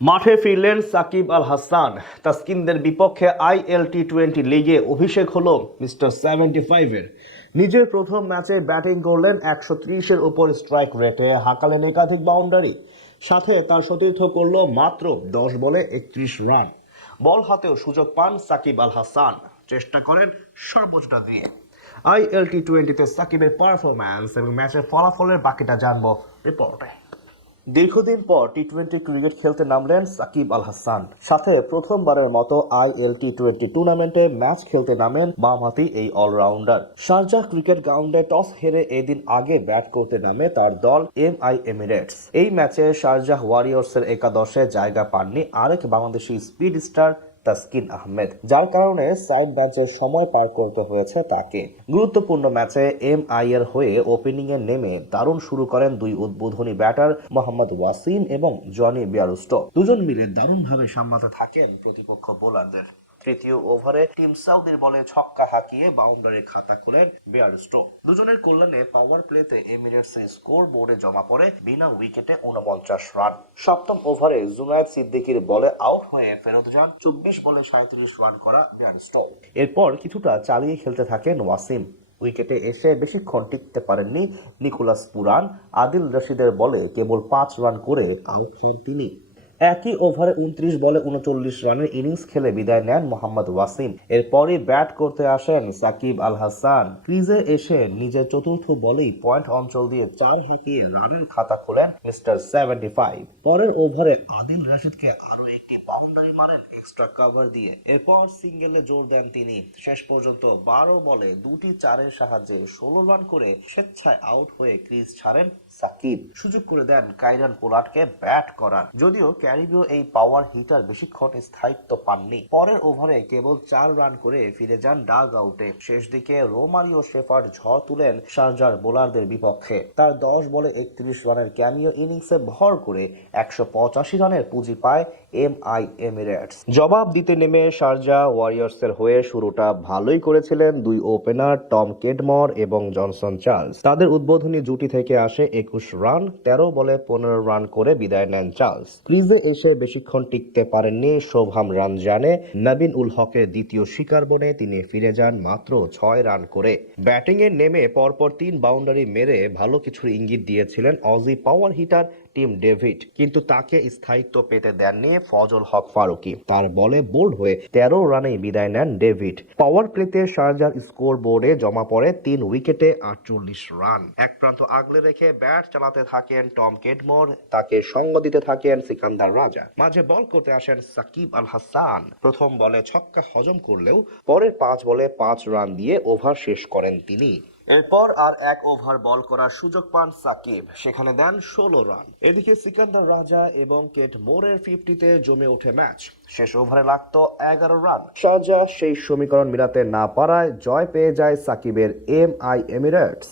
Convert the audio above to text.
মাঠে ফিরলেন সাকিব আল হাসান। তাসকিনদের বিপক্ষে ILT20 লিগে অভিষেক হলো মিস্টার 75-এর। নিজের প্রথম ম্যাচে ব্যাটিং করলেন 130-এর উপর স্ট্রাইক রেটে, হাঁকালেন একাধিক বাউন্ডারি, সাথে তার সতীর্থ করল মাত্র 10 বলে 31 রান। বল হাতেও সুযোগ পান সাকিব আল হাসান, চেষ্টা করেন সর্বোচ্চটা দিয়ে। ILT20-তে সাকিবের পারফরম্যান্স এবং ম্যাচের ফলাফলের বাকিটা জানবো রিপোর্টে। দীর্ঘদিন পর টি-20 ক্রিকেট খেলতে নামলেন সাকিব আল হাসান। সাথে প্রথমবারের মতো ILT20 টুর্নামেন্টে ম্যাচ খেলতে নামেন বামহাতি এই অলরাউন্ডার। শারজাহ ক্রিকেট গ্রাউন্ডে টস হেরে এদিন আগে ব্যাট করতে নামে তার দল MI এমিরেটস। এই ম্যাচে শারজাহ ওয়ারিয়র্সের একাদশে জায়গা পাননি আরেক বাংলাদেশি স্পিড স্টার তাসকিন আহমেদ, যার কারণে সাইড বেঞ্চের সময় পার করতে হয়েছে তাকে। গুরুত্বপূর্ণ ম্যাচে MI এর হয়ে ওপেনিংয়ে নেমে দারুণ শুরু করেন দুই উদ্বোধনী ব্যাটার মোহাম্মদ ওয়াসিম এবং জনি বিয়ারস্টো। দুজন মিলে দারুণভাবে সামলাতে থাকেন প্রতিপক্ষ বোলারদের। তৃতীয় ওভারে টিম সাউদির বলে ছক্কা হাঁকিয়ে বাউন্ডারির খাতা খোলেন বিয়ারস্টো। দুজনের কল্যাণে পাওয়ার প্লেতে এমিরেটস স্কোর বোর্ডে জমা পড়ে বিনা উইকেটে 49 রান। সপ্তম ওভারে জুনায়েদ সিদ্দিকীর বলে আউট হয়ে ফেরত যান 24 বলে 37 রান করা বিয়ারস্টো। এরপর কিছুটা চালিয়ে খেলতে থাকেন ওয়াসিম। উইকেটে এসে বেশিক্ষণ টিকতে পারেননি নিকোলাস পুরান। আদিল রশিদের বলে কেবল 5 রান করে আউট হন তিনি। একই ওভারে 29 বলে 39 রানের ইনিংস খেলে বিদায় নেন মোহাম্মদ ওয়াসিম। এরপরই ব্যাট করতে আসেন সাকিব আল হাসান। ক্রিজে এসে নিজের চতুর্থ বলেই পয়েন্ট অঞ্চল দিয়ে 4 হাঁকিয়ে রানের খাতা খোলেন মিস্টার 75। পরের ওভারে আদিল রশিদকে আরো একটি বাউন্ডারি মারেন এক্সট্রা কভার দিয়ে। এরপর সিঙ্গেলে জোর দেন তিনি। শেষ পর্যন্ত 12 বলে 2টি 4-এর সাহায্যে 16 রান করে স্বেচ্ছায় আউট হয়ে ক্রিজ ছাড়েন সাকিব। সুযোগ করে দেন কাইরান পোলার্ডকে ব্যাট করার। যদিও ক্যারিবীয় এই পাওয়ার হিটার বেশিক্ষণ স্থায়িত্ব পাননি। পরের ওভারে কেবল 4 রান করে ফিরে যান ডাগ আউটে। শেষ দিকে রোমারিও শেফার্ড ঝড় তুলেন শারজার বোলারদের বিপক্ষে। তার 10 বলে 31 রানের ক্যামিও ইনিংসে ভর করে 185 রানের পুঁজি পায় MI এমিরেটস। জবাব দিতে নেমে শারজাহ ওয়ারিয়র্সের হয়ে শুরুটা ভালোই করেছিলেন দুই ওপেনার টম কেডমর এবং জনসন চার্লস। তাদের উদ্বোধনী জুটি থেকে আসে 21 রান। 13 বলে 15 রান করে বিদায় নেন চার্লস। ক্রিজে এসে বেশিক্ষণ টিকতে পারেননি শোভাম রামজানে। নবীন উল হকের দ্বিতীয় শিকার বনে তিনি ফিরে যান মাত্র 6 রান করে। ব্যাটিংয়ে নেমে পরপর 3 বাউন্ডারি মেরে ভালো কিছুর ইঙ্গিত দিয়েছিলেন Aussie power hitter Tim David, কিন্তু তাকে স্থায়িত্ব পেতে দেননি ফজল হক ফারুকী। তার বলে বোল্ড হয়ে 13 রানে বিদায় নেন ডেভিড। পাওয়ার প্লেতে শারজার স্কোর বোর্ডে জমা পড়ে 3 উইকেটে 48 রান। এক প্রান্ত আগলে রেখে ব্যাট চালাতে থাকেন টম কেডমোর, তাকে সঙ্গ দিতে থাকেন সিকান্দার রাজা। মাঝে বল করতে আসেন সাকিব আল হাসান। প্রথম বলে ছক্কা হজম করলেও পরের 5 বলে 5 রান দিয়ে ওভার শেষ করেন তিনি। এরপর আর এক ওভার বল করার সুযোগ পান সাকিব, সেখানে দেন 16 রান। এদিকে সিকান্দার রাজা এবং কেট মোরের 50-তে জমে ওঠে ম্যাচ। শেষ ওভারে লাগতো 11 রান। শারজাহ সেই সমীকরণ মিলাতে না পারায় জয় পেয়ে যায় সাকিবের MI এমিরেটস।